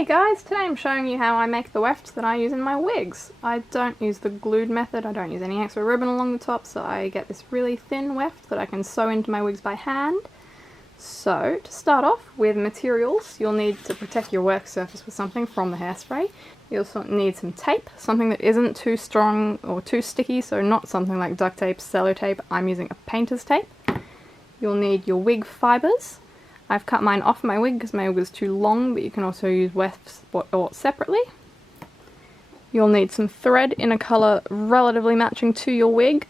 Hey guys, today I'm showing you how I make the wefts that I use in my wigs. I don't use the glued method, I don't use any extra ribbon along the top, so I get this really thin weft that I can sew into my wigs by hand. So, to start off with materials, you'll need to protect your work surface with something from the hairspray. You'll also need some tape, something that isn't too strong or too sticky, so not something like duct tape, sellotape. I'm using a painter's tape. You'll need your wig fibres. I've cut mine off my wig because my wig was too long, but you can also use wefts or separately. You'll need some thread in a colour relatively matching to your wig.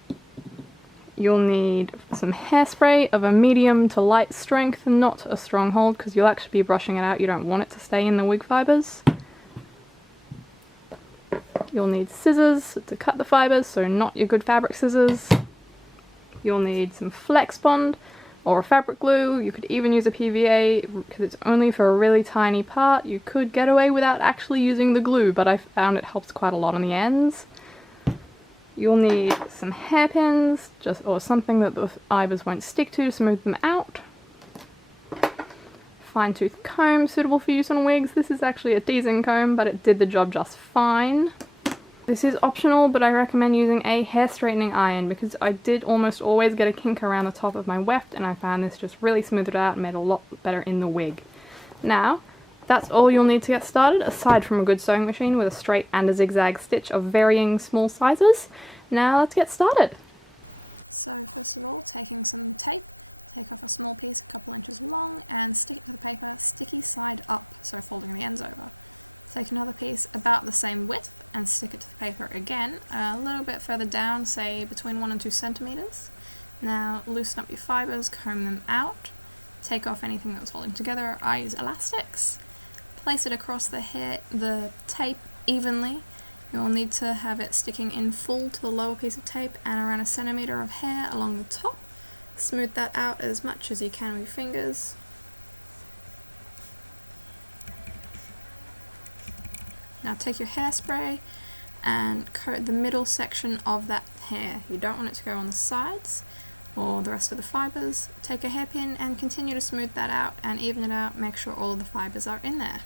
You'll need some hairspray of a medium to light strength, not a strong hold because you'll actually be brushing it out, you don't want it to stay in the wig fibres. You'll need scissors to cut the fibres, so not your good fabric scissors. You'll need some flex bond or a fabric glue. You could even use a PVA because it's only for a really tiny part. You could get away without actually using the glue, but I found it helps quite a lot on the ends. You'll need some hairpins, or something that the fibres won't stick to smooth them out. Fine tooth comb suitable for use on wigs. This is actually a teasing comb, but it did the job just fine. This is optional, but I recommend using a hair straightening iron because I did almost always get a kink around the top of my weft, and I found this just really smoothed it out and made it a lot better in the wig. Now, that's all you'll need to get started, aside from a good sewing machine with a straight and a zigzag stitch of varying small sizes. Now let's get started. So first of all, taking some tape, take off a small piece a couple inches long and stick it to the paper sticky side up, so folding the ends over. Take another piece about the same width and stick it to the paper again, a little bit further down, say between 1 and 2 centimeters. Now loosen up your fibers, comb them out, take off anything that was holding together. I use elastics. Place it across the tape evenly. You'll need to have it sticking in full to the lower piece of tape and around 1 centimeter of hair along the top. Smooth that out as much as you can with your fingers. Now take your hairspray and coat the middle section of that hair. You don't want it to go on the sides or the rest of the fibres. Take a hairpin and continue to smooth that out and even it out. Make sure all of the fibres are in there.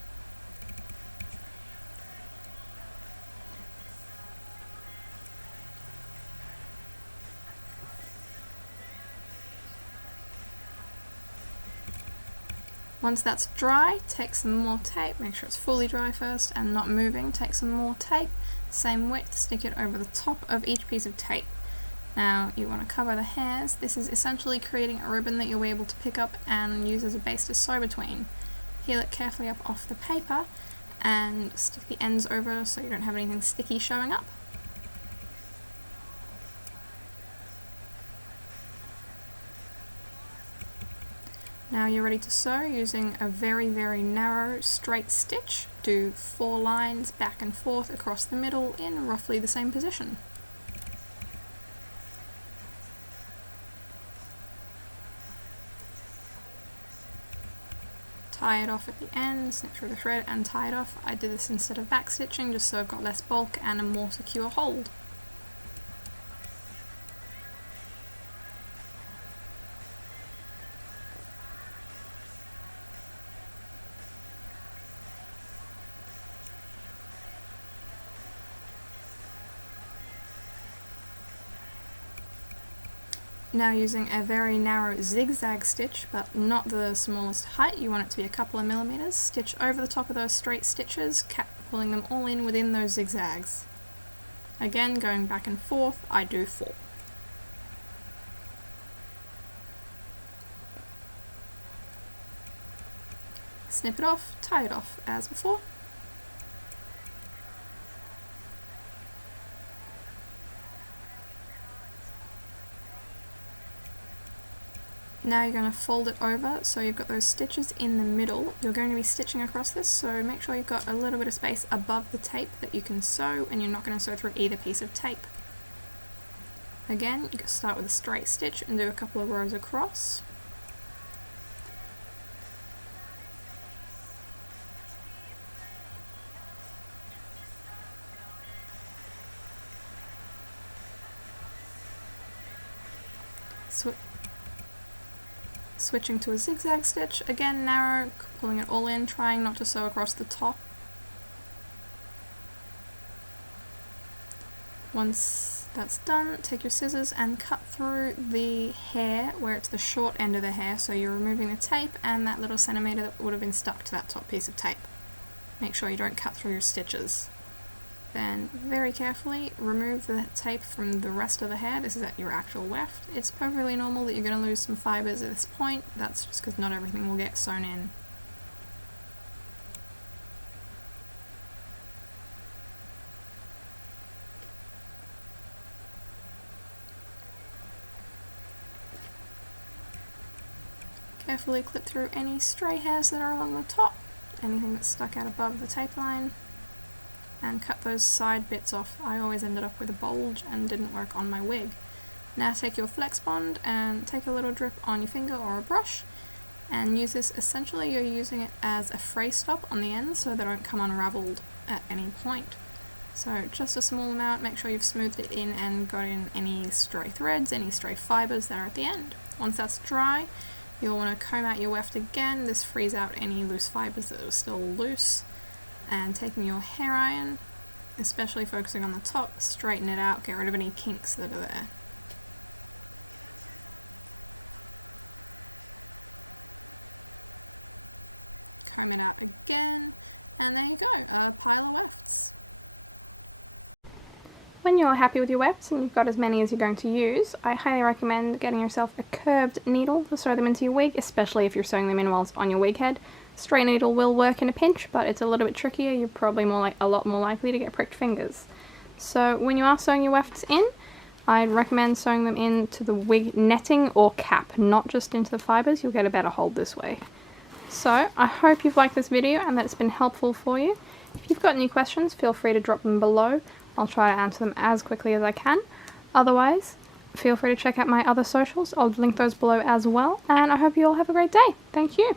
Once that's dry, take some more tape, make sure it's fully dry first and not moving. Take some more tape, same width, stick it over the top of each piece of tape. Now you want to cover the hairs. This is essentially creating a ribbon that you'll be able to pick up and use as a base to sew between. Peel it carefully up off the paper and stick the ends over so you don't have anything sticky showing up. Now you're ready to sew using a very, very narrow straight stitch. Do 4 lines back and forth across the middle in roughly the same position. Tie it off at the end, snip through the thread and tie it off. I did this instead of back stitching just so I've got less bulk and a more secure hold. Now using a very narrow zigzag stitch, but not the smallest height, you want it to be a couple of millimeters, stitch over the top of those straight stitches, pulling them all in within those zigzags. Again, going back and forth, I do 4. Snip it off, tie it off as before. Now you're going to fold it over so you've got those stitches in the middle. You're going to be stitching across this, so make sure you've got a little bit of space above the tape that you can sew, and you're not going to sew through either piece of tape. Again, you can start with a straight stitch and do a couple of rows across. Switching to a zigzag stitch, again narrow, pulling it all in, trying not to sew across the top Once that's done, take your scissors and cut through the hair where it's the short end of the hair, so you're removing the tape and that little centimetre that would have been stuck to that top piece of tape. Make sure you don't cut through your stitches. Then very carefully remove the tape from the rest of the hair. This is at your actual weft. It's perfectly normal that you're going to lose some fibres at this point. That's just because not everything will get sewn in. Carefully clip through any stray hairs that are along the top, anything that's stuck out above the tape line, and cut those side bits off. I always ended up with a bulge and didn't work on my wig. Now take your flex bond and take a little drip on your finger or a brush and use this. Essentially you're using it as a fray stop on the ends so they don't come unraveled at any point. So just a small amount, make sure you've smoothed it in and got in any stray threads, any stray fibres that are at the end. Once that's dry, you'll want to comb out your weft again. This frees out any loose fibres that are still loose. And taking your hair iron, especially focusing on the top, straighten it out, get rid of any kinks that are there. Comb it out again, and there you go, a pile of wefts. When you're happy with your wefts and you've got as many as you're going to use, I highly recommend getting yourself a curved needle to sew them into your wig, especially if you're sewing them in whilst on your wig head. Straight needle will work in a pinch, but it's a little bit trickier. You're probably a lot more likely to get pricked fingers. So when you are sewing your wefts in, I'd recommend sewing them into the wig netting or cap, not just into the fibres. You'll get a better hold this way. So I hope you've liked this video and that it's been helpful for you. If you've got any questions, feel free to drop them below. I'll try to answer them as quickly as I can. Otherwise, feel free to check out my other socials. I'll link those below as well. And I hope you all have a great day. Thank you.